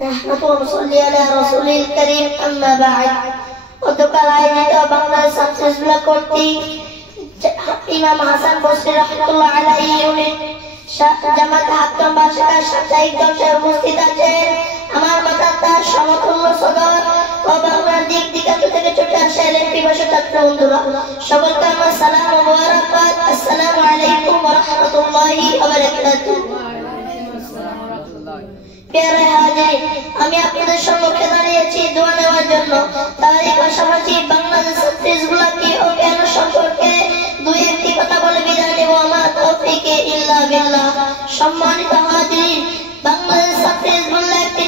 নাহমাদুহু ওয়া নুসাল্লি আলা রাসূলিল কারীম আম্মা বা'দ। গতকাল আয়োজিত বাংলাদেশ ছাত্রজীবন কর্তৃক ইমাম হাসান বসরি রাহমাতুল্লাহ আলাইহি ইউনিট জামাত হাক্কাম বার্ষিক সাপ্তাহিক জলসায় উপস্থিত আছেন আমার মাতার সমতুল্য সদর ও বাংলার দিক দিকান্ত থেকে ছুটে আসা এলএমপি ভাষা ছাত্র বন্ধুরা, সকলকে আমার সালাম ও মুবারাকাত। আসসালামু আলাইকুম ওয়া রাহমাতুল্লাহি ওয়া বারাকাতুহু। প্রিয় হাজিরিন, আমি আপনাদের সম্মুখে দাঁড়িয়েছি দোয়া নেওয়ার জন্য। তারই পাশাপাশি বাংলাদেশ ছাত্রীগুলা কি ও কেন সম্পর্কে দুই একটি কথা বলে বিদায় নেব। আমার তৌফিকে ইল্লা বিল্লাহ। সম্মানিত হাজিরিন, বাংলাদেশ ছাত্রীগুলা একটি